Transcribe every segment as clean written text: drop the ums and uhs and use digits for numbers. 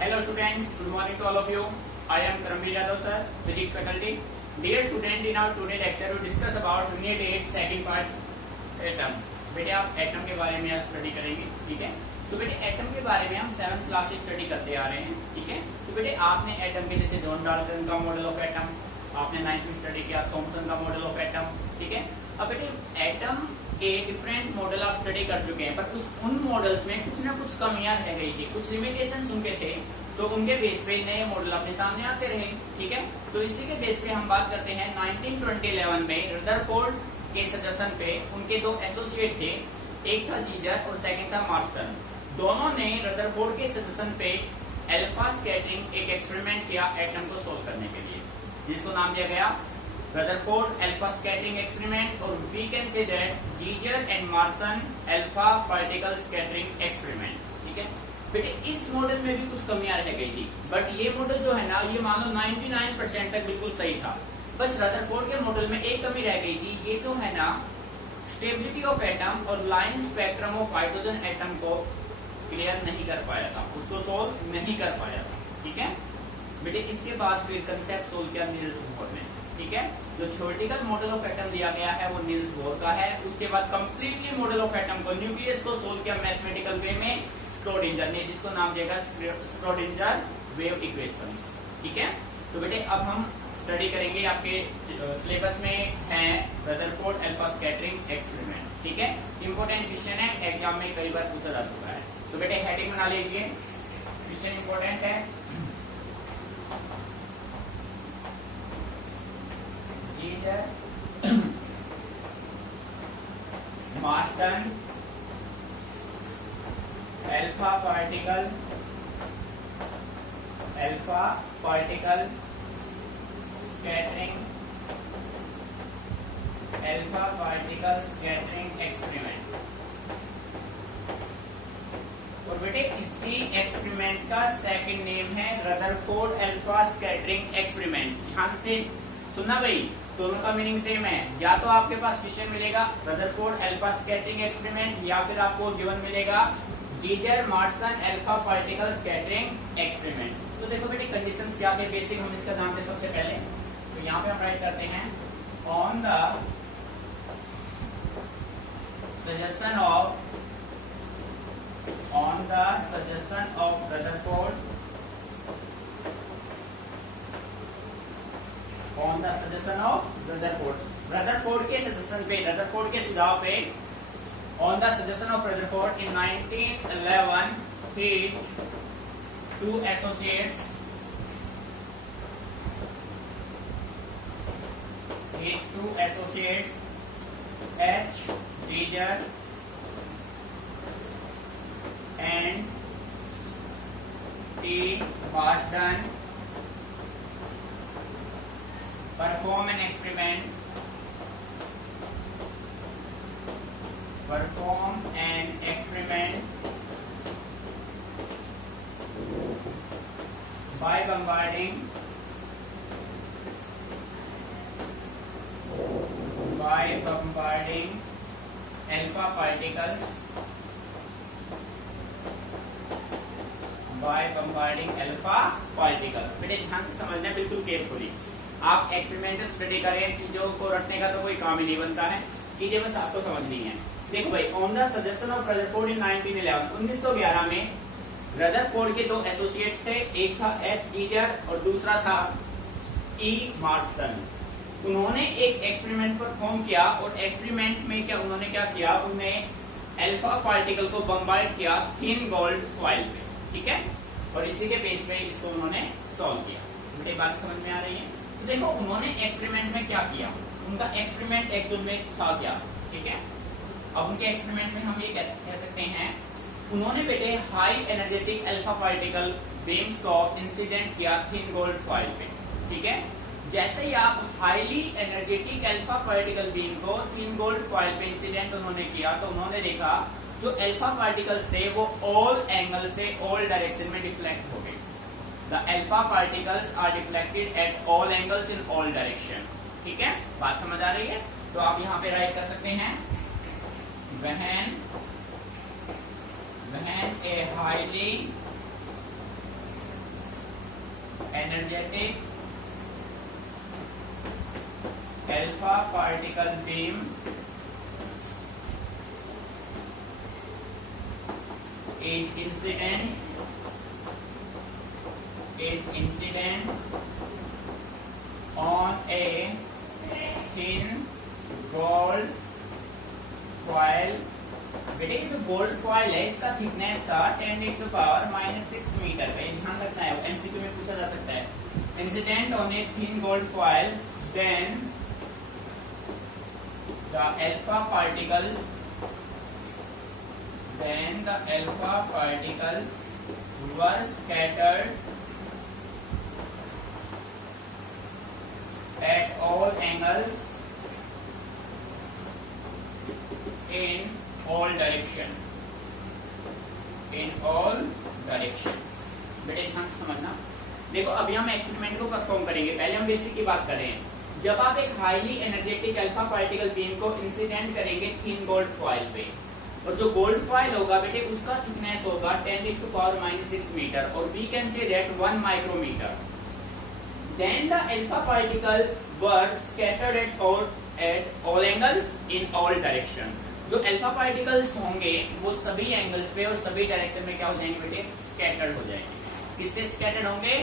Hello students, good morning to all of you. I am Karamveer Yadav sir, physics faculty. Dear student, in our today lecture we discuss about unit 8 second part atom. बेटे आप atom के बारे में आज study करेंगे, ठीक है. तो बेटे एटम के बारे में हम 7th क्लास से स्टडी करते आ रहे हैं, ठीक है. तो बेटे आपने एटम के जैसे जॉन डाल्टन का मॉडल ऑफ एटम, आपने 9th में स्टडी किया थॉमसन का मॉडल ऑफ एटम, ठीक है. अब बेटे एटम के डिफरेंट मॉडल आप स्टडी कर चुके हैं, पर उन मॉडल्स में कुछ ना कुछ कमियां रह गई थी, कुछ लिमिटेशंस उनके थे, तो उनके बेस पे नए मॉडल अपने सामने आते रहे, ठीक है. तो इसी के बेस पे हम बात करते हैं 1911 में रदरफोर्ड के सजेशन पे उनके दो एसोसिएट थे, एक था जीजर और सेकंड था मार्स्टन. दोनों ने रदरफोर्ड के सजेशन पे अल्फा स्कैटरिंग एक एक्सपेरिमेंट किया एटम को सोल्व करने के लिए, जिसको नाम दिया गया रदरफोर्ड अल्फा स्कैटरिंग एक्सपेरिमेंट, और we can say that Geiger and Marsden alpha particle scattering experiment, ठीक है. बेटे इस मॉडल में भी कुछ कमियां रह गई थी, बट ये मॉडल जो है ना, ये मान लो 99% तक बिल्कुल सही था. बस रदरफोर्ड के मॉडल में एक कमी रह गई थी, ये जो है ना स्टेबिलिटी ऑफ एटम और line spectrum of hydrogen atom को क्लियर नहीं कर पाया था, उसको सोल्व नहीं कर पाया था, ठीक है. बेटे इसके बाद फिर कंसेप्ट सोल्व किया नील्स बोर ने, ठीक है. जो थ्योरेटिकल मॉडल ऑफ एटम दिया गया है वो नील्स बोर का है. उसके बाद कंप्लीटली मॉडल ऑफ एटम को न्यूक्लियस को सोल्व किया मैथमेटिकल वे में स्क्रोडिंजर ने, जिसको नाम दिया स्क्रोडिंजर वेव इक्वेशंस, ठीक है. तो बेटे अब हम स्टडी करेंगे, आपके सिलेबस में है रदरफोर्ड अल्फा स्कैटरिंग एक्सपेरिमेंट, ठीक है. इंपोर्टेंट क्वेश्चन है, एग्जाम में कई बार पूछा जा चुका है. तो बेटे हेडिंग बना लीजिए, क्वेश्चन इंपोर्टेंट है. Marston alpha particle scattering experiment. और बेटे इसी एक्सपेरिमेंट का सेकंड नेम है रदरफोर्ड अल्फा स्कैटरिंग एक्सपेरिमेंट. ध्यान से सुनना भाई, दोनों का मीनिंग सेम है. या तो आपके पास क्वेश्चन मिलेगा रदरफोर्ड अल्फा स्कैटरिंग एक्सपेरिमेंट, या फिर आपको गिवन मिलेगा Geiger Marsden alpha particle scattering experiment. तो देखो बेटे कंडीशंस क्या थे, बेसिक हम इसका जानते हैं सबसे पहले. तो यहाँ पे हम राइट करते हैं on the suggestion of Rutherford, on the suggestion of Rutherford के सजेशन पे, रदरफोर्ड के सुझाव पे, on the suggestion of Rutherford in 1911 his two associates H. Geiger and T. Marsden perform an experiment by bombarding alpha particles बेटे ध्यान से समझना, बिल्कुल केयरफुली. आप एक्सपेरिमेंटल स्टडी करें, चीजों को रटने का तो कोई काम ही नहीं बनता है, चीजें बस आपको समझनी है. देखो भाई, on the suggestion of Rutherford in 1911 में रदरफोर्ड के दो एसोसिएट्स थे, एक था एच गीजर और दूसरा था ई मार्स्टन. उन्होंने एक एक्सपेरिमेंट परफॉर्म किया, और एक्सपेरिमेंट में उन्होंने क्या किया, उन्होंने अल्फा पार्टिकल को बम्बार्ड किया थिन गोल्ड फॉइल पे, ठीक है. और इसी के बेस पे इसको उन्होंने सॉल्व किया. मुझे बात समझ में आ रही है. तो देखो उन्होंने एक्सपेरिमेंट में क्या किया, उनका एक्सपेरिमेंट एक्चुअल में था क्या, ठीक है. अब उनके एक्सपेरिमेंट में हम ये कह सकते हैं, उन्होंने बेटे high energetic alpha particle beams को इंसिडेंट किया थिन गोल्ड फॉइल पे, ठीक है. जैसे ही आप highly energetic alpha particle beam को थिन गोल्ड फॉइल पे इंसिडेंट उन्होंने किया, तो उन्होंने देखा जो अल्फा पार्टिकल्स थे वो ऑल एंगल से ऑल डायरेक्शन में डिफ्लेक्ट हो गए. The alpha particles are deflected at all angles in all direction. ठीक है, बात समझ आ रही है? तो आप यहाँ पे राइट कर सकते हैं when a highly energetic alpha particle beam is incident on a thin gold foil। बेटे जो गोल्ड फॉइल है इसका थिकनेस था 10⁻⁻⁶ मीटर का, ध्यान रखना है, एमसीक्यू में पूछा जा सकता है। Incident on a thin gold foil, then the alpha particles were scattered at all angles in all direction। बेटे ध्यान से समझना। देखो अभी हम एक्सपेरिमेंट को परफॉर्म करेंगे, पहले हम बेसिक की बात कर रहे हैं। जब आप एक highly energetic alpha particle beam को इंसिडेंट करेंगे थिन गोल्ड फॉइल पे, और जो गोल्ड फॉइल होगा बेटे उसका थिकनेस होगा 10⁻⁻⁶ मीटर, और we can say that 1 micrometre. Then the alpha particle were scattered at all angles in all direction. जो अल्फा पार्टिकल्स होंगे वो सभी एंगल्स पे और सभी डायरेक्शन में क्या हो जाएंगे बेटे, स्कैटर्ड हो जाएंगे। किससे स्कैटर्ड होंगे,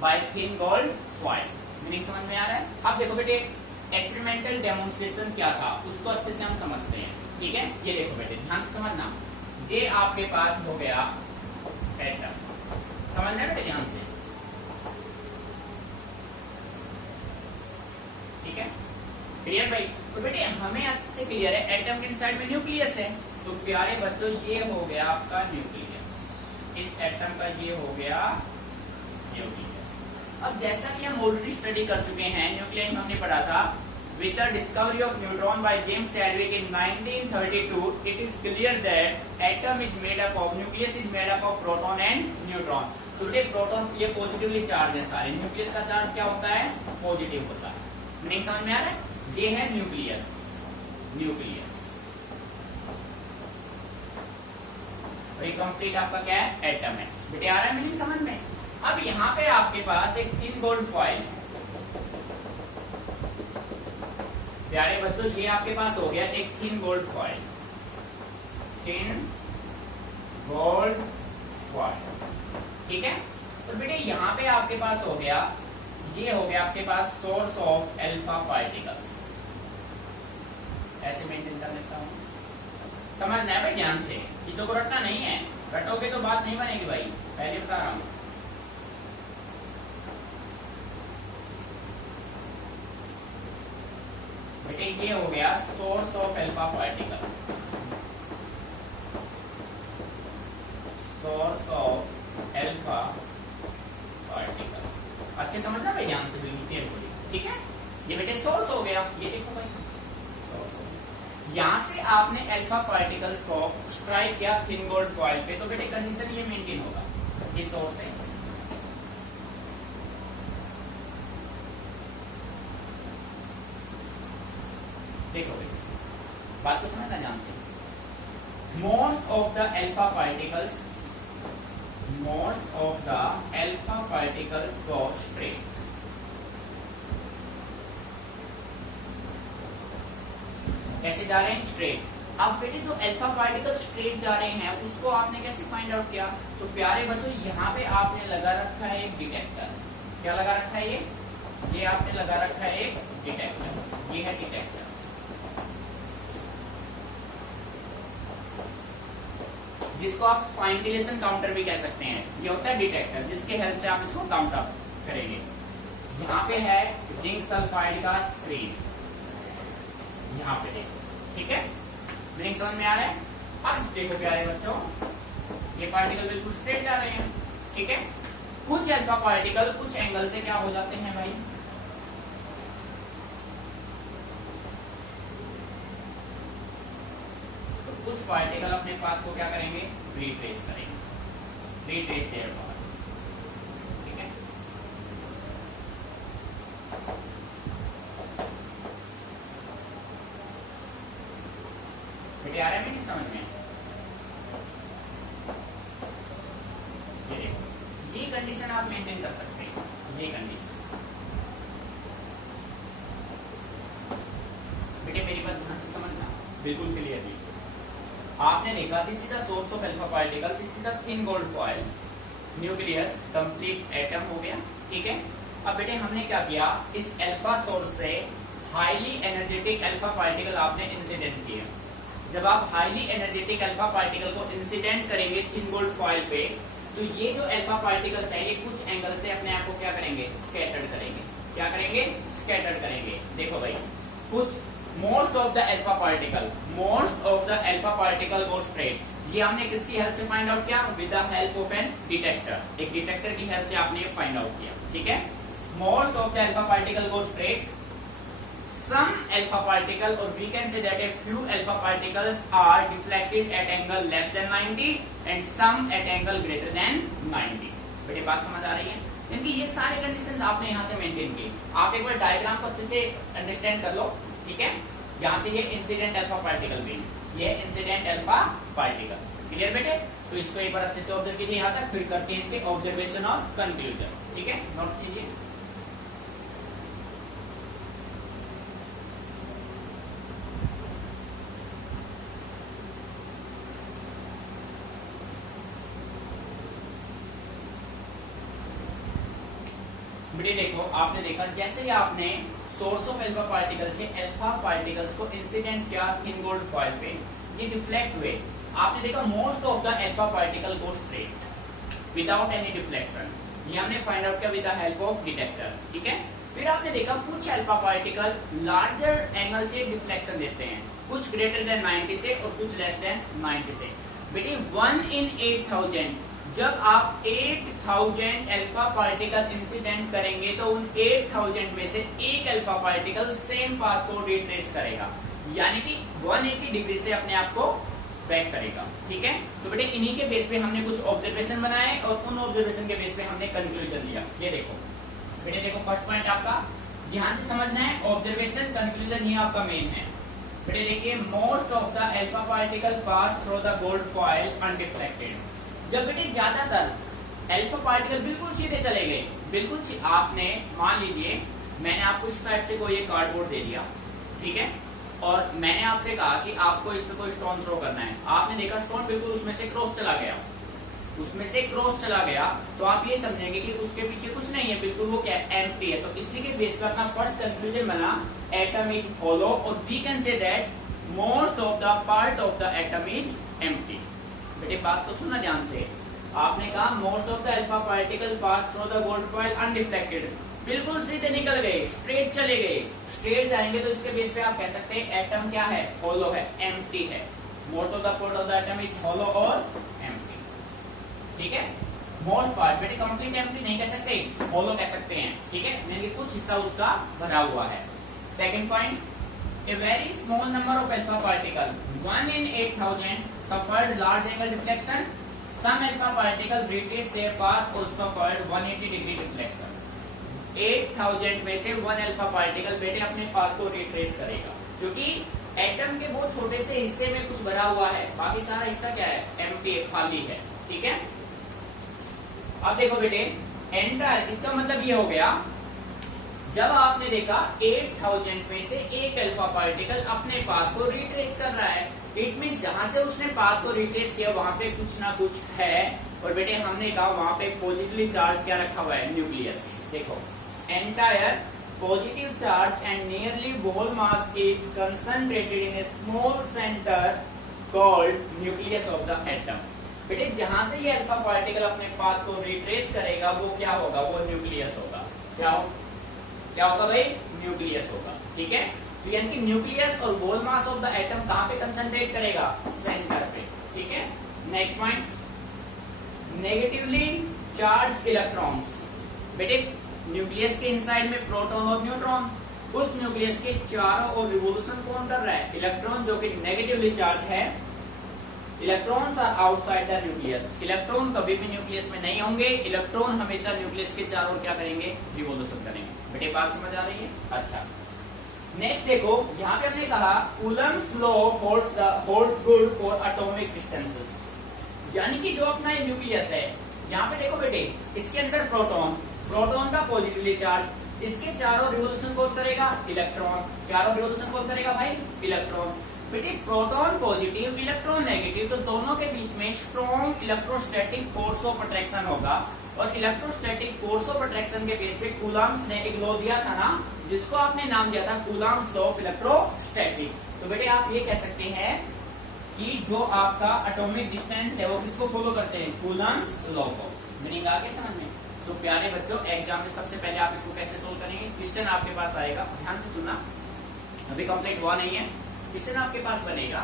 bye thin gold foil. Meaning समझ में आ रहा है। अब देखो बेटे एक्सपेरिमेंटल डेमोन्स्ट्रेशन क्या था उसको अच्छे से हम समझते हैं, ठीक है। ये देखो बेटे ध्यान से समझना, ये आपके पास हो गया एटम, समझना है बेटे ध्यान से, ठीक है, क्लियर भाई। तो बेटे हमें अच्छे से क्लियर है, एटम के इनसाइड में न्यूक्लियस है, तो प्यारे बच्चों ये हो गया आपका न्यूक्लियस, इस एटम का ये हो गया न्यूक्लियस। अब जैसा कि हम ऑलरेडी स्टडी कर चुके हैं, न्यूक्लियस हमने पढ़ा था, with the discovery of neutron by James Chadwick in 1932, it is clear that atom is made up of, nucleus is made up of proton and neutron। तो ये प्रोटॉन ये पॉजिटिवली चार्ज है सारे, न्यूक्लियस का charge क्या होता है, positive होता है। मीनिंग समझ में आ रहा है, ये है न्यूक्लियस, और ये कंप्लीट आपका क्या है, एटम है। बेटे आ रहा है मीनिंग समझ में। अब यहाँ पे आपके पास एक थिन गोल्ड फॉइल है, प्यारे बच्चों ये आपके पास हो गया एक थिन गोल्ड फॉइल, ठीक है। तो बेटे यहाँ पे आपके पास हो गया, ये हो गया आपके पास सोर्स ऑफ अल्फा पार्टिकल्स। ऐसे मेंटेन कर लेता हूँ, समझना है भाई ध्यान से, चीजों को रटना नहीं है, रटोगे तो बात नहीं बनेगी भाई, पहले बता रहा हूँ। बेटे ये हो गया source of alpha particle, source of alpha particle, अच्छे समझना भाई ध्यान से, बिल्कुल केयरफुली, ठीक है। ये बेटे सोर्स हो गया, ये देखो भाई सोर्स हो गया। यहां से आपने अल्फा पार्टिकल्स को स्ट्राइक किया थिन गोल्ड फॉइल पे, तो बेटे कंडीशन ये मेंटेन होगा, ये सोर्स है, देखो भाई बात को समझना ध्यान से। Most of the alpha particles go straight, कैसे जा रहे हैं, स्ट्रेट। अब बेटे जो अल्फा पार्टिकल स्ट्रेट जा रहे हैं उसको आपने कैसे फाइंड आउट किया, तो प्यारे बच्चों यहाँ पे आपने लगा रखा है एक डिटेक्टर। क्या लगा रखा है, ये आपने लगा रखा है एक डिटेक्टर, ये है डिटेक्टर। जिसको आप साइंटिलेशन काउंटर भी कह सकते हैं, ये होता है डिटेक्टर, जिसके हेल्प से आप इसको काउंट अप करेंगे। यहाँ पे है जिंक सल्फाइड का स्क्रीन, यहाँ पे देखो, ठीक है, मीनिंग समझ में आ रहा है। अब देखो प्यारे बच्चों, ये पार्टिकल बिल्कुल स्ट्रेट जा रहे हैं, ठीक है। कुछ अल्फा पार्टिकल कुछ एंगल से क्या हो जाते हैं भाई, कुछ पार्टिकल अपने पाथ को क्या करेंगे, रिट्रेस करेंगे, रिट्रेस देयर पाथ, ठीक है। बेटे आ रहा है नहीं समझ में, ये देखो, ये कंडीशन आप मेंटेन कर सकते हैं। ये कंडीशन। बेटे मेरी बात ध्यान से समझना, बिल्कुल क्लियरली। आपने देखा this is the source of alpha particle, this is the thin gold foil, nucleus, complete atom हो गया, ठीक है। अब बेटे हमने क्या किया, इस अल्फा सोर्स से हाईली एनर्जेटिक अल्फा पार्टिकल आपने इंसिडेंट किया। जब आप हाईली एनर्जेटिक अल्फा पार्टिकल को इंसिडेंट करेंगे थिन गोल्ड फॉइल पे, तो ये जो अल्फा पार्टिकल्स है ये कुछ एंगल से अपने आप को क्या करेंगे, स्कैटर्ड करेंगे। क्या करेंगे, स्कैटर्ड करेंगे। देखो भाई, कुछ most of the alpha particle go straight. ये हमने किसकी हेल्प से फाइंड आउट किया, with the help of an detector. एक डिटेक्टर की हेल्प से आपने ये फाइंड आउट किया, ठीक है। Most of the alpha particle go straight, some alpha particle, or we can say that a few alpha particles are deflected at angle less than 90 and some at angle greater than 90। बेटे बात समझ आ रही है, इनकी ये सारे condition आपने यहाँ से मेंटेन की। आप एक बार डायग्राम को अच्छे से अंडरस्टैंड कर लो, ठीक है। यहाँ से ये इंसिडेंट अल्फा पार्टिकल भी, ये इंसिडेंट अल्फा पार्टिकल, क्लियर बेटे। तो इसको एक बार अच्छे से ऑब्जर्व कीजिए यहाँ तक, फिर करते हैं इसके ऑब्जर्वेशन और कंक्लूजन, ठीक है। नोट कीजिए। बेटे देखो, आपने देखा जैसे ही आपने सोर्स ऑफ अल्फा पार्टिकल से अल्फा पार्टिकल्स को इंसिडेंट किया थिन गोल्ड फॉइल पे, ये डिफ्लेक्ट हुए। आपने देखा most of the alpha particle go straight without any deflection. ये हमने फाइंड आउट किया with the help of detector, ठीक है। फिर आपने देखा कुछ अल्फा पार्टिकल लार्जर एंगल से डिफ्लेक्शन देते हैं, कुछ ग्रेटर देन 90 से और कुछ लेस देन 90 से। बेटे 1 in 8000, जब आप 8000 अल्फा पार्टिकल इंसिडेंट करेंगे तो उन 8000 में से एक अल्फा पार्टिकल सेम पाथ को रिट्रेस करेगा, यानी कि 180 डिग्री से अपने आप को बैक करेगा, ठीक है। तो बेटे इन्हीं के बेस पे हमने कुछ ऑब्जर्वेशन बनाए और उन ऑब्जर्वेशन के बेस पे हमने कंक्लूजन लिया। ये देखो बेटे, देखो फर्स्ट पॉइंट आपका ध्यान से समझना है, ऑब्जर्वेशन कंक्लूजन ये आपका मेन है। बेटे देखिए, most of the alpha particle pass through the gold foil undeflected. जब बेटे ज्यादातर अल्फा पार्टिकल बिल्कुल सीधे चले गए, बिल्कुल आपने मान लीजिए मैंने आपको इस टाइप से कोई एक कार्डबोर्ड दे दिया, ठीक है, और मैंने आपसे कहा कि आपको इस पे कोई स्टोन थ्रो करना है। आपने देखा स्टोन बिल्कुल उसमें से क्रॉस चला गया, उसमें से क्रॉस चला गया, तो आप ये समझेंगे कि उसके पीछे कुछ नहीं है, बिल्कुल वो क्या एम्प्टी है। तो इसी के बेस पर अपना फर्स्ट कंक्लूजन बना एटम इज हॉलो, और we can say that most of the part of the atom is empty. बेटे बात तो सुनना ध्यान से, आपने कहा most of the alpha particle pass through the gold foil undeflected, बिल्कुल सीधे निकल गए, स्ट्रेट चले गए। स्ट्रेट जाएंगे तो इसके बेस पे आप कह सकते हैं एटम क्या है, हॉलो है, एम्प्टी है। Most of the part of the atom is hollow और एम्प्टी, ठीक है। मोस्ट पार्ट बेटे कंप्लीट एम्प्टी नहीं कह सकते, हॉलो कह सकते हैं, ठीक है, यानी कि कुछ हिस्सा उसका भरा हुआ है। Second point, a very small number of alpha particle 1 in 8000 suffered large angle deflection, some alpha particle retraced their path or suffered 180 degree deflection। 8000 में से 1 अल्फा पार्टिकल बेटे अपने पाथ को रिट्रेस करेगा, क्योंकि एटम के बहुत छोटे से हिस्से में कुछ भरा हुआ है, बाकी सारा हिस्सा क्या है, एम्प्टी है, खाली है, ठीक है। अब देखो बेटे एंटायर, इसका मतलब ये हो गया जब आपने देखा 8000 में से एक अल्फा पार्टिकल अपने पाथ को रिट्रेस कर रहा है, इट मीन जहां से उसने पाथ को रिट्रेस किया वहां पे कुछ ना कुछ है। और बेटे हमने कहा वहां पे पॉजिटिवली चार्ज क्या रखा हुआ है, न्यूक्लियस। देखो entire positive charge and nearly whole mass is concentrated in a small centre called nucleus of the atom. बेटे जहां से ये अल्फा पार्टिकल अपने पाथ को रिट्रेस करेगा वो क्या होगा, वो न्यूक्लियस होगा। क्या होगा भाई, न्यूक्लियस होगा, ठीक है। तो यानी कि न्यूक्लियस और whole mass of the atom कहां पे कंसंट्रेट करेगा, सेंटर पे, ठीक है। Next point, negatively charge electrons. बेटे न्यूक्लियस के इनसाइड में प्रोटॉन और न्यूट्रॉन, उस न्यूक्लियस के चारों ओर रिवोल्यूशन कौन कर रहा है, इलेक्ट्रॉन, जो कि नेगेटिवली चार्ज है। Electrons are outside the nucleus, electron कभी भी न्यूक्लियस में नहीं होंगे, इलेक्ट्रॉन हमेशा न्यूक्लियस के चारों ओर क्या करेंगे, रिवोल्यूशन करेंगे। बेटे बात समझ आ रही है, अच्छा। नेक्स्ट देखो, यहाँ पे हमने कहा Coulomb's law holds good for atomic distances, यानी कि जो अपना ये न्यूक्लियस है, यहाँ पे देखो बेटे इसके अंदर प्रोटॉन प्रोटॉन का पॉजिटिवली चार्ज, इसके चारों रिवोल्यूशन कौन करेगा? इलेक्ट्रॉन। चारों रिवोल्यूशन कौन करेगा भाई? इलेक्ट्रॉन। बेटे प्रोटॉन पॉजिटिव, इलेक्ट्रॉन नेगेटिव, तो दोनों के बीच में strong electrostatic force of attraction होगा। और इलेक्ट्रोस्टैटिक फोर्स ऑफ अट्रैक्शन के बेस पे कूलम्ब्स ने एक लॉ दिया था ना, जिसको आपने नाम दिया था कूलम्ब्स लॉ ऑफ इलेक्ट्रोस्टैटिक। तो बेटे आप ये कह सकते हैं कि जो आपका एटॉमिक डिस्टेंस है वो किसको फॉलो करते हैं? कूलम्ब्स लॉ को। मीनिंग आ गई समझ में? तो प्यारे बच्चों, एग्जाम में सबसे पहले आप इसको कैसे सोल्व करेंगे? क्वेश्चन आपके पास आएगा, ध्यान से सुनना, अभी कंप्लीट हुआ नहीं है। क्वेश्चन आपके पास बनेगा,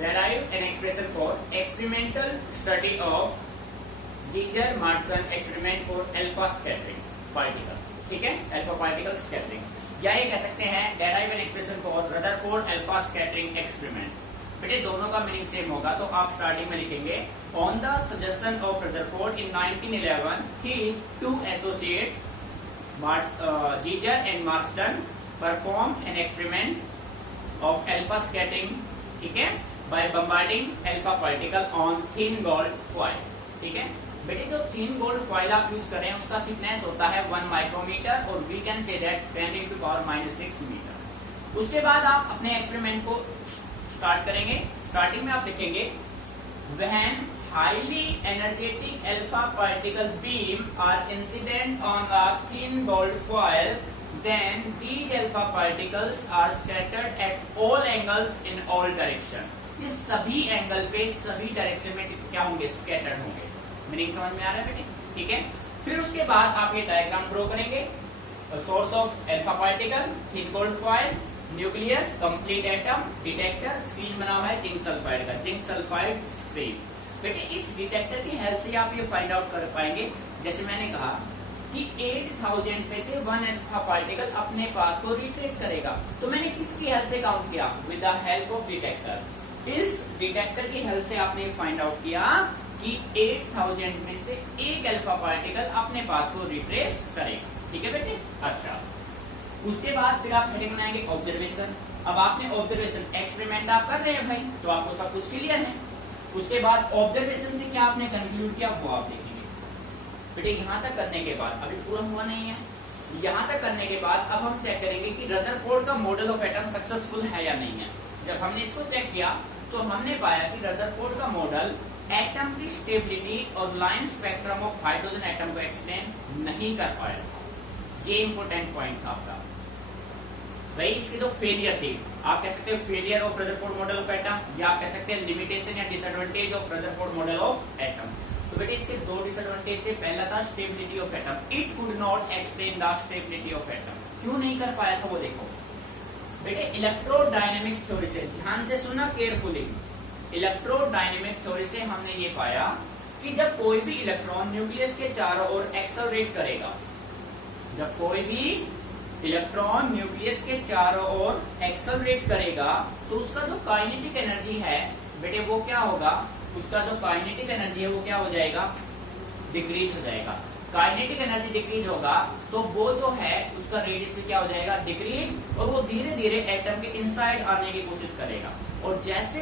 derive an expression for experimental study of Giger-Marson experiment for alpha scattering particle, ठीक है, alpha particle scattering, या ये कह सकते हैं derive an expression for Rutherford alpha scattering experiment। बेटे दोनों का मीनिंग सेम होगा, तो आप स्टार्टिंग में लिखेंगे on the suggestion of Rutherford in 1911 his two associates Giger and Marsden performed an experiment of alpha scattering, ठीक है, by bombarding alpha particle on thin gold foil, ठीक है। बेटे जो थिन गोल्ड फॉइल आप यूज कर रहे हैं उसका थिकनेस होता है 1 माइक्रोमीटर और we can say that 10⁻⁻⁶ metre. उसके बाद आप अपने एक्सपेरिमेंट को स्टार्ट करेंगे। स्टार्टिंग में आप लिखेंगे when highly energetic alpha particle beam are incident on a thin gold foil, then these alpha particles are scattered at all angles in all direction। ये सभी एंगल पे सभी डायरेक्शन में क्या होंगे? स्कैटर्ड होंगे। मीनिंग समझ में आ रहा है बेटे? ठीक है। फिर उसके बाद आप ये डायग्राम ड्रॉ करेंगे, source of alpha particle, thin gold foil, nucleus, complete atom, detector, screen बना हुआ है जिंक सल्फाइड का, जिंक सल्फाइड स्क्रीन। बेटे इस डिटेक्टर की हेल्प से आप ये फाइंड आउट कर पाएंगे, जैसे मैंने कहा कि 8000 में से 1 अल्फा पार्टिकल अपने पाथ को रिट्रेस करेगा। तो मैंने किसकी हेल्प से काउंट किया? With the help of detector. इस डिटेक्टर की हेल्प से आपने फाइंड आउट किया कि 8000 में से एक अल्फा पार्टिकल अपने पाथ को रिट्रेस करेगा। ठीक है बेटे? अच्छा, उसके बाद फिर आप हेडिंग बनाएंगे ऑब्जर्वेशन। अब आपने ऑब्जर्वेशन एक्सपेरिमेंट आप कर रहे हैं भाई, तो आपको सब कुछ क्लियर है। उसके बाद ऑब्जर्वेशन से क्या आपने कंक्लूड किया वो आप देखेंगे। बेटे यहां तक करने के बाद, अभी पूरा हुआ नहीं है, यहां तक करने के बाद अब हम चेक करेंगे कि रदरफोर्ड का मॉडल ऑफ एटम सक्सेसफुल है या नहीं है। जब हमने इसको चेक किया तो हमने पाया कि रदरफोर्ड का मॉडल एटम की स्टेबिलिटी और line spectrum of hydrogen atom को एक्सप्लेन नहीं कर पाया। ये इंपॉर्टेंट पॉइंट था आपका भाई। इसके तो फेलियर थे, आप कह सकते हो failure of Rutherford model of atom, या आप कह सकते हैं लिमिटेशन या disadvantage of Rutherford model of atom. तो बेटे इसके दो डिसएडवांटेज थे। पहला था stability of atom, it could not explain the stability of atom. क्यों नहीं कर पाया था वो देखो बेटे, इलेक्ट्रोडायनेमिक्स थ्योरी से, ध्यान से सुना केयरफुली, इलेक्ट्रोडायनेमिक्स थ्योरी से हमने ये पाया कि जब कोई भी इलेक्ट्रॉन न्यूक्लियस के चारों ओर एक्सेलरेट करेगा, जब कोई भी इलेक्ट्रॉन न्यूक्लियस के चारों ओर एक्सेलरेट करेगा तो उसका जो काइनेटिक एनर्जी है बेटे वो क्या होगा? उसका जो काइनेटिक एनर्जी है वो क्या हो जाएगा? डिक्रीज हो जाएगा। काइनेटिक एनर्जी डिक्रीज होगा तो वो जो है उसका रेडियस भी क्या हो जाएगा? डिक्रीज, और वो धीरे धीरे एटम के इनसाइड आने की कोशिश करेगा। और जैसे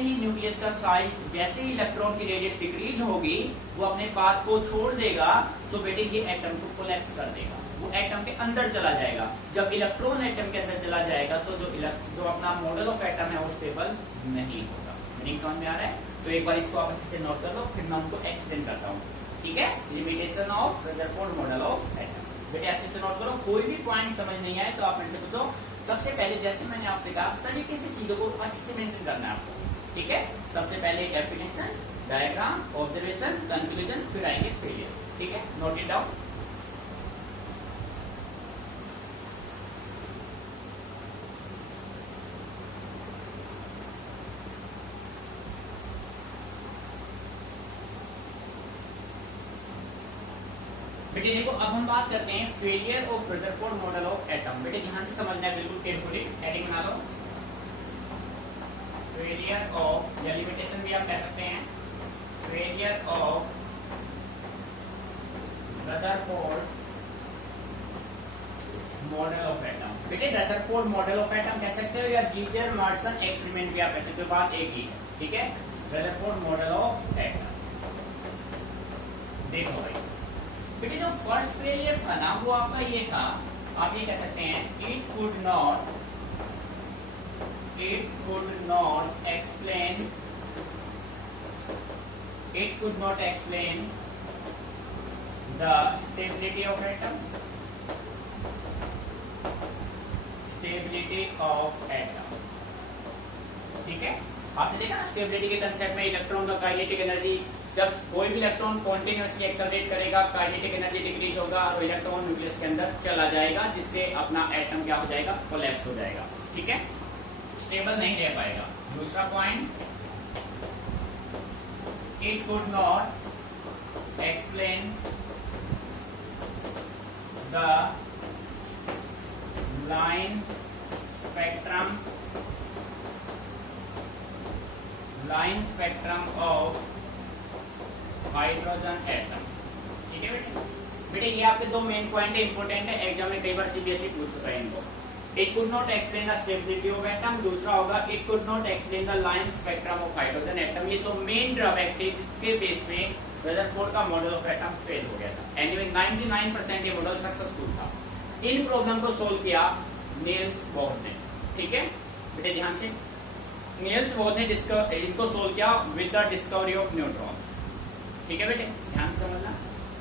ही न्यूक्लियस का साइज, जैसे ही इलेक्ट्रॉन की रेडियस डिक्रीज होगी वो अपने पाथ को छोड़ देगा, तो बेटे ये एटम को कोलैप्स कर देगा, वो एटम के अंदर चला जाएगा। जब इलेक्ट्रॉन एटम के अंदर चला जाएगा तो जो अपना मॉडल ऑफ एटम है वो स्टेबल नहीं होगा। मीनिंग समझ में आ रहा है? तो एक बार इसको आप अच्छे से नोट कर लो, फिर मैं उनको एक्सप्लेन करता हूँ। ठीक है? Limitation of Rutherford model of atom. बेटे अच्छे से नोट करो, कोई भी पॉइंट समझ नहीं आए तो आप मेरे से पूछो। सबसे पहले जैसे मैंने आपसे कहा तरीके से चीजों को अच्छे से मेंटेन करना है आपको। ठीक है? सबसे पहले डेफिनेशन, डायग्राम, ऑब्जर्वेशन, कंक्लूजन, फिर आएंगे फेलियर। ठीक है? Note it down. बेटे देखो, अब हम बात करते हैं failure of Rutherford model of atom. बेटे ध्यान से समझना है बिल्कुल केयरफुली, हेडिंग बना लो। फेलियर ऑफ, या लिमिटेशन भी आप कह सकते हैं, failure of Rutherford model of atom. बेटे रदरफोर्ड मॉडल ऑफ एटम कह सकते हो या गीजर-मार्सन एक्सपेरिमेंट भी आप कह सकते हो, बात एक ही है। ठीक है? रदरफोर्ड मॉडल ऑफ एटम देखो भाई बेटे, जो फर्स्ट फेलियर था ना वो आपका ये था, आप ये कह सकते हैं it could not explain the stability of atom, ठीक है। आपने देखा ना स्टेबिलिटी के कंसेप्ट में इलेक्ट्रॉन का काइनेटिक एनर्जी, जब कोई भी इलेक्ट्रॉन कॉन्टिन्यूअसली एक्सेलरेट करेगा काइनेटिक एनर्जी डिक्रीज होगा और इलेक्ट्रॉन न्यूक्लियस के अंदर चला जाएगा, जिससे अपना एटम क्या हो जाएगा, कोलैप्स हो जाएगा, ठीक है, स्टेबल नहीं रह पाएगा। दूसरा point, it could not explain the line spectrum of hydrogen atom, ठीक है बेटे। बेटे ये आपके दो मेन पॉइंट है, इंपॉर्टेंट है, एग्जाम में कई बार सीबीएसई पूछ चुका है इनको। It could not explain the stability of atom, दूसरा होगा it could not explain the line spectrum of hydrogen atom. ये तो मेन ड्रॉबैक थे जिसके बेस में रदरफोर्ड का मॉडल ऑफ एटम फेल हो गया था। एनीवे 99% ये मॉडल सक्सेसफुल था। इन प्रॉब्लम को सोल्व किया नील्स बोर ने, ठीक है बेटे, ध्यान से। नील्स बोर ने इनको सोल्व किया with the discovery of neutron, ठीक है बेटे, ध्यान से समझना।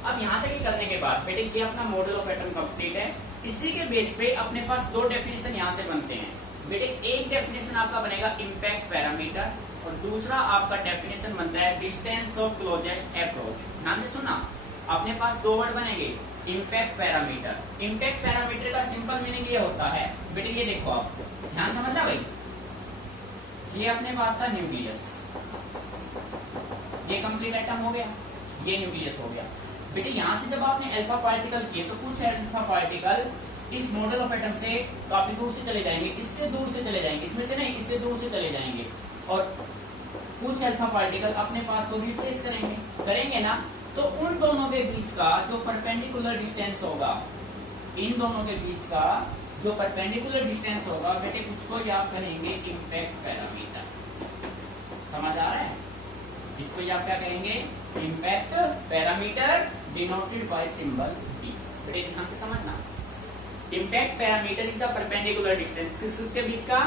अब यहाँ तक करने के बाद बेटे ये अपना मॉडल ऑफ एटम कंप्लीट है। इसी के बेस पे अपने पास दो डेफिनेशन यहाँ से बनते हैं बेटे। एक डेफिनेशन आपका बनेगा इम्पैक्ट पैरामीटर और दूसरा आपका डेफिनेशन बनता है डिस्टेंस ऑफ क्लोजेस्ट अप्रोच। ध्यान से सुनना, अपने पास दो वर्ड बनेंगे, इम्पैक्ट पैरामीटर। इम्पैक्ट पैरामीटर का सिंपल मीनिंग ये होता है बेटे, ये देखो आप ध्यान समझना भाई, ये अपने पास था न्यूक्लियस, ये कंप्लीट एटम हो गया, ये न्यूक्लियस हो गया बेटे। यहां से जब आपने अल्फा पार्टिकल किए तो कुछ अल्फा पार्टिकल इस मॉडल ऑफ एटम से काफी दूर से चले जाएंगे, इससे दूर से चले जाएंगे, इसमें से नहीं, इससे दूर से चले जाएंगे, और कुछ अल्फा पार्टिकल अपने पास को रिप्लेस करेंगे ना। तो उन दोनों के बीच का जो परपेंडिकुलर डिस्टेंस होगा, इन दोनों के बीच का जो परपेंडिकुलर डिस्टेंस होगा बेटे, उसको आप कहेंगे इम्पैक्ट पैरामीटर। समझ आ रहा है? इसको आप क्या कहेंगे, impact parameter, denoted by symbol D. बेटे ध्यान से समझना, impact parameter is the perpendicular distance, किसके बीच का,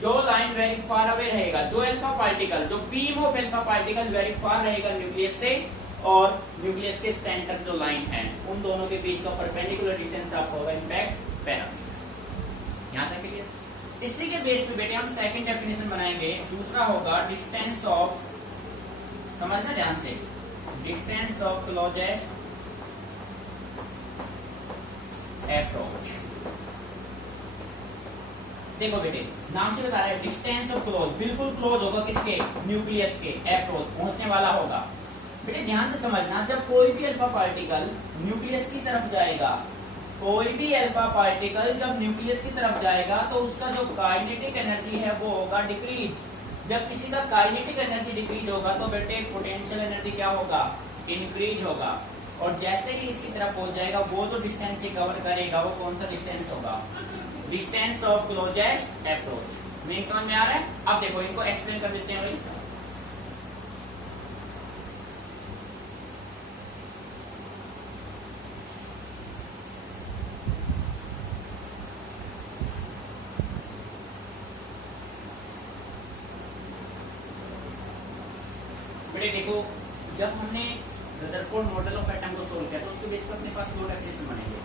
जो लाइन वेरी फार अवे रहेगा, जो अल्फा पार्टिकल, जो beam of alpha particle very far रहेगा न्यूक्लियस से, और न्यूक्लियस के सेंटर जो लाइन है, उन दोनों के बीच का परपेंडिकुलर डिस्टेंस आपका होगा इम्पैक्ट पैरामीटर। यहां तक क्लियर? इसी के बेस पे बेटे हम सेकंड डेफिनेशन बनाएंगे, दूसरा होगा डिस्टेंस ऑफ, समझना ध्यान से, डिस्टेंस ऑफ क्लोजेस्ट अप्रोच। देखो बेटे नाम से बता रहा है डिस्टेंस ऑफ क्लोज, बिल्कुल क्लोज होगा किसके, न्यूक्लियस के, अप्रोच पहुंचने वाला होगा। बेटे ध्यान से समझना, जब कोई भी अल्फा पार्टिकल न्यूक्लियस की तरफ जाएगा, कोई भी अल्फा पार्टिकल जब न्यूक्लियस की तरफ जाएगा तो उसका जो काइनेटिक एनर्जी है वो होगा डिक्रीज। जब किसी का काइनेटिक एनर्जी डिक्रीज होगा तो बेटे पोटेंशियल एनर्जी क्या होगा, इंक्रीज होगा। और जैसे ही इसकी तरफ पहुंच जाएगा वो जो डिस्टेंस से कवर करेगा वो कौन सा डिस्टेंस होगा, distance of closest approach. Meaning समझ में आ रहा है? अब देखो इनको एक्सप्लेन कर देते हैं भाई। बेटे देखो जब हमने रदरफोर्ड मॉडल ऑफ एटम को सोल्व किया तो उसके बेस पर अपने पास दो डेफिनेशन बनेंगे,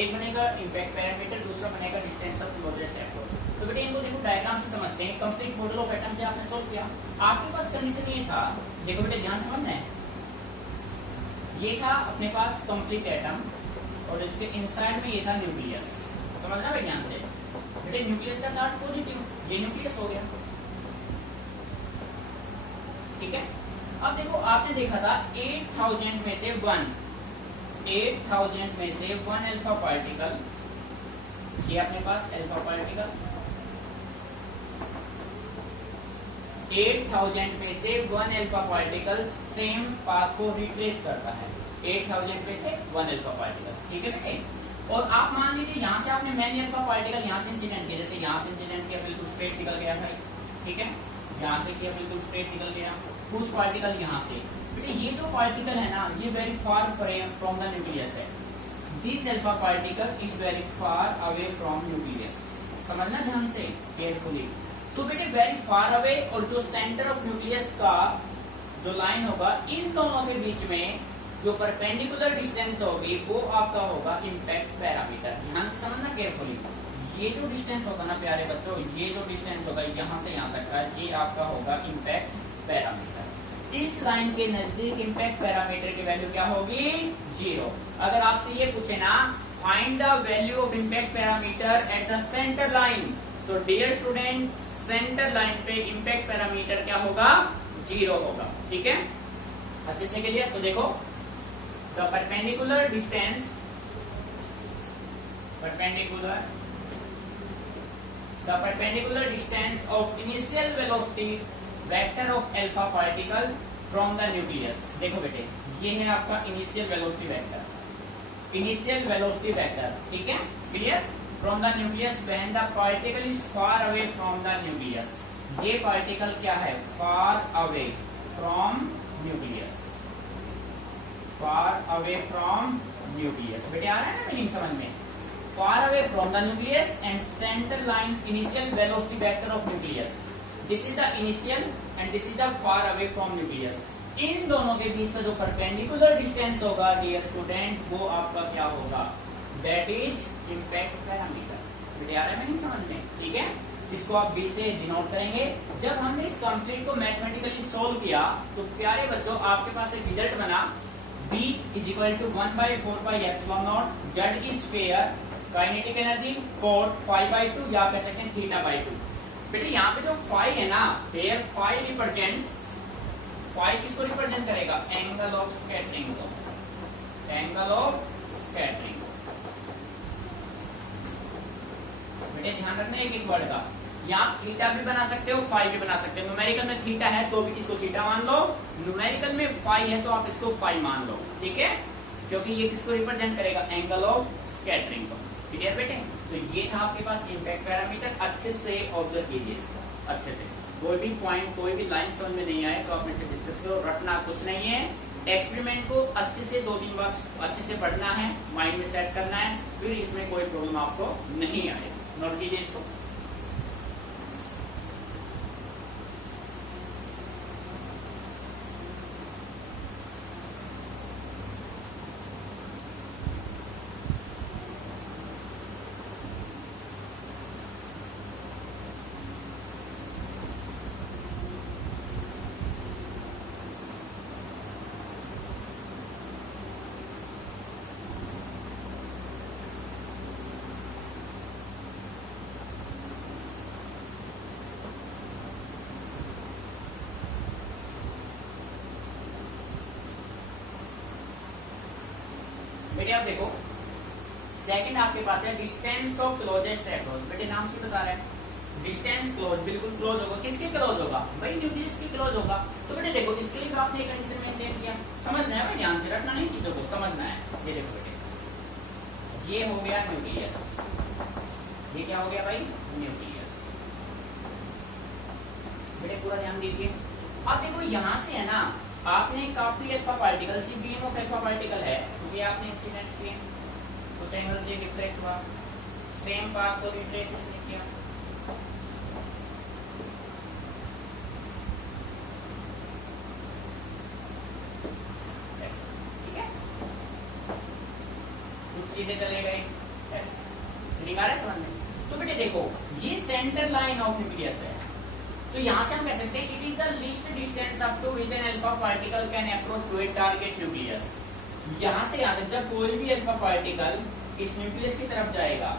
एक बनेगा इम्पैक्ट पैरामीटर, दूसरा बनेगा डिस्टेंस ऑफ क्लोजेस्ट अप्रोच। तो बेटे इनको देखो डायग्राम से समझते हैं। कंप्लीट मॉडल ऑफ एटम से आपने सोल्व किया, आपके पास कंडीशन ये था, देखो बेटे ध्यान समझना है, ये था अपने पास कंप्लीट एटम और इसके इनसाइड में ये था न्यूक्लियस। समझना भाई ध्यान से, बेटे न्यूक्लियस का चार्ज पॉजिटिव, ये न्यूक्लियस हो गया, ठीक है। अब देखो आपने देखा था 8000 में से 1 अल्फा पार्टिकल, ये अपने पास अल्फा पार्टिकल 8000 में से 1 अल्फा पार्टिकल सेम पाथ को रिट्रेस करता है। 8000 में से 1 अल्फा पार्टिकल, ठीक है बेटे। और आप मान लीजिए यहाँ से आपने मैन अल्फा पार्टिकल यहाँ से इंसिडेंट किया, जैसे यहाँ से इंसिडेंट किया बिल्कुल स्ट्रेट निकल गया भाई, ठीक है, यहाँ से किया बिल्कुल स्ट्रेट निकल गया। कुछ पार्टिकल यहाँ से। बेटे ये जो पार्टिकल है ना, ये very far from the nucleus है। This alpha particle is very far away from nucleus. समझना ध्यान से, केयरफुली। तो बेटे वेरी फार अवे, और जो सेंटर ऑफ न्यूक्लियस का जो लाइन होगा, इन दोनों के बीच में जो परपेंडिकुलर डिस्टेंस होगी वो आपका होगा इम्पैक्ट पैरामीटर। ध्यान से समझना केयरफुली। ये जो डिस्टेंस होगा ना प्यारे बच्चों, ये जो डिस्टेंस होगा यहाँ से यहाँ तक का, ये आपका होगा इम्पैक्ट पैरामीटर। इस लाइन के नजदीक इम्पैक्ट पैरामीटर की वैल्यू क्या होगी? 0। अगर आपसे ये पूछे ना, find the value of impact parameter at the centre line, so dear student, centre line पे इम्पैक्ट पैरामीटर क्या होगा? 0 होगा। ठीक है, अच्छे से क्लियर। तो देखो, the perpendicular distance, the perpendicular distance of initial velocity vector of alpha particle from the nucleus। देखो बेटे, ये है आपका इनिशियल वेलोसिटी वेक्टर, ठीक है, clear. From the nucleus when the particle is far away from the nucleus. ये particle क्या है? फार अवे फ्रॉम न्यूक्लियस, बेटे आ रहा है ना मीनिंग समझ में? far away from the nucleus and center line initial velocity vector of nucleus, this is the initial and this is the far away from nucleus। इन दोनों के बीच का जो परपेंडिकुलर डिस्टेंस होगा डियर स्टूडेंट, वो आपका क्या होगा? That is impact parameter. बेटे आ रहा है नहीं समझ में? ठीक है, इसको आप बी से डिनोट करेंगे। जब हमने इस कंप्लीट को मैथमेटिकली सोल्व किया तो प्यारे बच्चों आपके पास एक रिजल्ट बना, b is equal to 1/4πε0 z की स्क्वायर काइनेटिक एनर्जी कोट 5/2 या कह सकते हैं θ/2। बेटे यहाँ पे जो फाई है ना, देयर फाई रिप्रेजेंट, फाई किसको रिप्रेजेंट करेगा? एंगल ऑफ स्कैटरिंग को, बेटे ध्यान रखना एक वर्ड का। यहाँ थीटा भी बना सकते हो, फाई भी बना सकते हो। न्यूमेरिकल में थीटा है तो भी इसको थीटा मान लो, न्यूमेरिकल में फाई है तो आप इसको फाई मान लो। ठीक है, क्योंकि ये किसको रिप्रेजेंट करेगा? एंगल ऑफ स्कैटरिंग को। क्लियर बेटे? तो ये था आपके पास इम्पैक्ट पैरामीटर। अच्छे से ऑब्जर्व कीजिए इसको, अच्छे से। कोई भी पॉइंट, कोई भी लाइन समझ में नहीं आए तो आप मेरे से डिस्कस करो, रटना कुछ नहीं है। एक्सपेरिमेंट को अच्छे से 2-3 बार अच्छे से पढ़ना है, माइंड में सेट करना है, फिर इसमें कोई प्रॉब्लम आपको नहीं आए। नोट कीजिए इसको। बेटे आप देखो, सेकंड आपके पास है डिस्टेंस ऑफ क्लोजेस्ट अप्रोच। बेटे नाम से बता रहे हैं डिस्टेंस क्लोज, बिल्कुल क्लोज होगा। किसके क्लोज होगा? भाई न्यूक्लियस के क्लोज होगा। तो बेटे देखो, इसके लिए आपने एक कंडीशन मेंटेन किया। समझना है भाई, ध्यान से रखना नहीं, चीजों को समझना है। ये देखो बेटे, ये हो गया न्यूक्लियस, ये क्या हो गया भाई? न्यूक्लियस। बेटे पूरा ध्यान दीजिए। अब देखो यहाँ से है ना, आपने काफी alpha particle, beam of alpha particle है, ये आपने इंसिडेंट किए, कुछ एंगल से डिफ्लेक्ट हुआ, सेम पाथ को भी ट्रेस इसने किया। ठीक है, कुछ सीधे चले गए, ऐसे आ रहा है समझ में? तो बेटे देखो, ये सेंटर लाइन ऑफ न्यूक्लियस है, तो यहां से हम कह सकते हैं it is the least distance up to which an alpha particle can approach to a target nucleus. यहां से याद है, जब कोई भी अल्फा पार्टिकल इस न्यूक्लियस की तरफ जाएगा,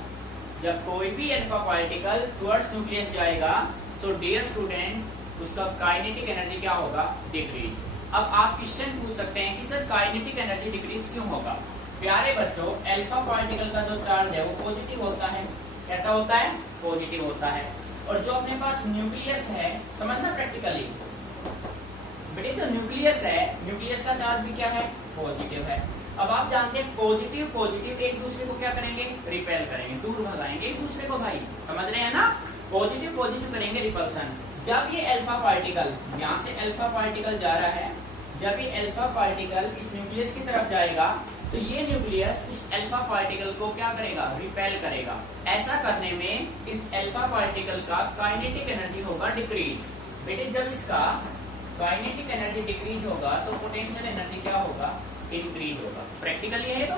जब कोई भी अल्फा पार्टिकल टुवर्ड्स न्यूक्लियस जाएगा, सो डियर स्टूडेंट उसका काइनेटिक एनर्जी क्या होगा? डिक्रीज। अब आप क्वेश्चन पूछ सकते हैं कि सर काइनेटिक एनर्जी डिक्रीज क्यों होगा? प्यारे बच्चों, अल्फा पार्टिकल का जो चार्ज है वो पॉजिटिव होता है। कैसा होता है? पॉजिटिव होता है। और जो अपने पास न्यूक्लियस है, समझना प्रैक्टिकली बेटे, जो न्यूक्लियस है, न्यूक्लियस का चार्ज भी क्या है? पॉजिटिव है। अब आप जानते हैं पॉजिटिव पॉजिटिव एक दूसरे को क्या करेंगे? रिपेल करेंगे, दूर भगाएंगे एक दूसरे को। भाई समझ रहे हैं ना? पॉजिटिव पॉजिटिव करेंगे रिपल्सन। जब ये अल्फा पार्टिकल यहाँ से अल्फा पार्टिकल जा रहा है, जब ये अल्फा पार्टिकल इस न्यूक्लियस की तरफ जाएगा तो ये न्यूक्लियस उस अल्फा पार्टिकल को क्या करेगा, रिपेल करेगा। ऐसा करने में इस अल्फा पार्टिकल का काइनेटिक एनर्जी होगा डिक्रीज। बेटे जब इसका काइनेटिक एनर्जी डिक्रीज होगा तो पोटेंशियल एनर्जी क्या होगा, इंक्रीज होगा। प्रैक्टिकल ये है तो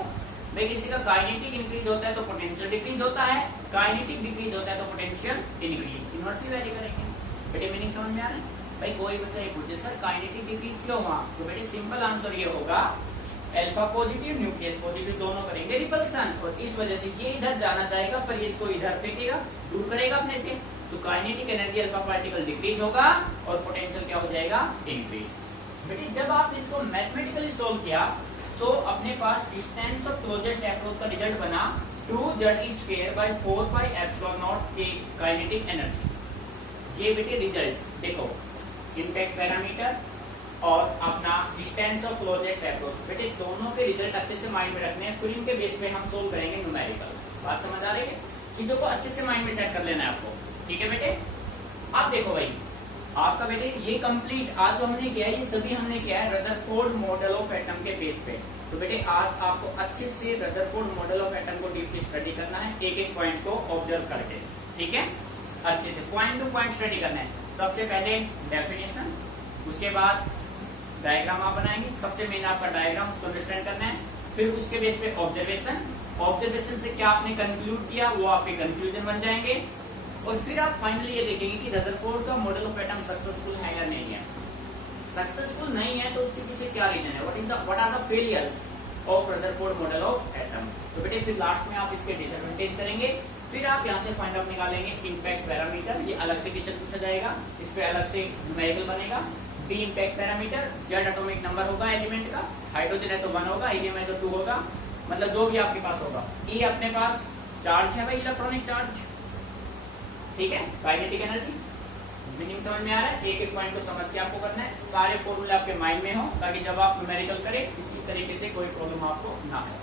भाई किसी का काइनेटिक इंक्रीज होता है तो पोटेंशियल डिक्रीज होता है, काइनेटिक डिक्रीज होता है तो पोटेंशियल इंक्रीज, इनवर्सली वैरी करेंगे। बेटे मीनिंग समझ में आ रहा है? भाई कोई बच्चा ये पूछे सर काइनेटिक डिक्रीज क्यों हुआ, तो बेटे सिंपल आंसर ये होगा अल्फा पॉजिटिव न्यूक्लियस पॉजिटिव दोनों करेंगे रिपल्सन, और इस वजह से ये इधर जाना चाहेगा पर इसको इधर फेंकेगा, दूर करेगा अपने से, तो kinetic energy alpha particle decrease होगा और पोटेंशियल क्या हो जाएगा, इंक्रीज। बेटे जब आप इसको मैथमेटिकली सोल्व किया तो अपने पास डिस्टेंस ऑफ क्लोजेस्ट अप्रोच का रिजल्ट बना 2z² by 4πε0 के काइनेटिक एनर्जी। ये बेटे रिजल्ट देखो, इम्पैक्ट पैरामीटर और अपना डिस्टेंस ऑफ क्लोजेस्ट अप्रोच, बेटे दोनों के रिजल्ट अच्छे से माइंड में रखने हैं, फिर इनके बेस पे हम सोल्व करेंगे न्यूमेरिकल्स। बात समझ आ रही है? चीजों को अच्छे से माइंड में सेट कर लेना है आपको, ठीक है बेटे। अब देखो भाई आपका बेटे ये कंप्लीट आज जो हमने किया है ये सभी हमने किया है रदरफोर्ड मॉडल ऑफ एटम के बेस पे। तो बेटे आज आपको अच्छे से रदरफोर्ड मॉडल ऑफ एटम को डीपली स्टडी करना है, एक एक पॉइंट को ऑब्जर्व करके, ठीक है। अच्छे से पॉइंट टू पॉइंट स्टडी करना है। सबसे पहले डेफिनेशन, उसके बाद डायग्राम आप बनाएंगे, सबसे मेन आपका डायग्राम उसको अंडरस्टैंड करना है, फिर उसके बेस पे ऑब्जर्वेशन, ऑब्जर्वेशन से क्या आपने कंक्लूड किया वो आपके कंक्लूजन बन जाएंगे, और फिर आप फाइनली ये देखेंगे कि रदरफोर्ड का मॉडल ऑफ एटम सक्सेसफुल है या नहीं है। सक्सेसफुल नहीं है तो उसके पीछे क्या रीजन है, what are the failures of Rutherford model of atom. तो बेटे फिर लास्ट में आप इसके डिसएडवांटेज करेंगे, फिर आप यहाँ से फाइंड आउट निकालेंगे इम्पैक्ट पैरामीटर, ये अलग से क्वेश्चन पूछा जाएगा, इस पे अलग से न्यूमेरिकल बनेगा। B impact parameter, z atomic number होगा एलिमेंट का, हाइड्रोजन है तो 1 होगा, हीलियम है तो 2 होगा, मतलब जो भी आपके पास होगा। ई अपने पास चार्ज है भाई, इलेक्ट्रॉनिक चार्ज, ठीक है। काइनेटिक एनर्जी, मीनिंग समझ में आ रहा है? एक एक पॉइंट को समझ के आपको करना है, सारे फॉर्मूले आपके माइंड में हो ताकि जब आप न्यूमेरिकल करें इसी तरीके से कोई प्रॉब्लम आपको ना हो।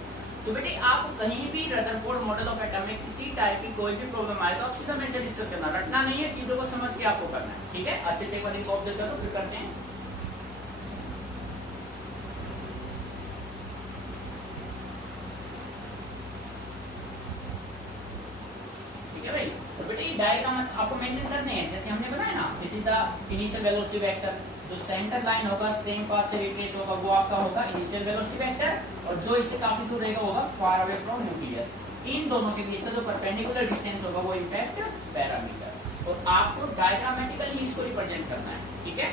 तो बेटे आप कहीं भी रदरफोर्ड मॉडल ऑफ एटम में किसी टाइप की कोई भी प्रॉब्लम आए तो आप सीधा मेरे से डिस्कस करना, रटना नहीं है, चीजों को समझ के आपको करना है, ठीक है। अच्छे से एक बार इनको ऑब्जर्व करो फिर करते हैं। ठीक है भाई, तो बेटे ये डायग्राम आपको मेंटेन करने हैं जैसे हमने बनाया ना, this is the initial velocity vector, जो सेंटर लाइन होगा सेम पाथ से रिट्रेस होगा वो आपका होगा इनिशियल वेलोसिटी वेक्टर, और जो इससे काफी दूर रहेगा होगा फार अवे फ्रॉम न्यूक्लियस। इन दोनों के बीच का जो परपेंडिकुलर डिस्टेंस होगा वो इम्पैक्ट पैरामीटर, और आपको डायग्रामेटिकली इसको रिप्रेजेंट करना है, ठीक है।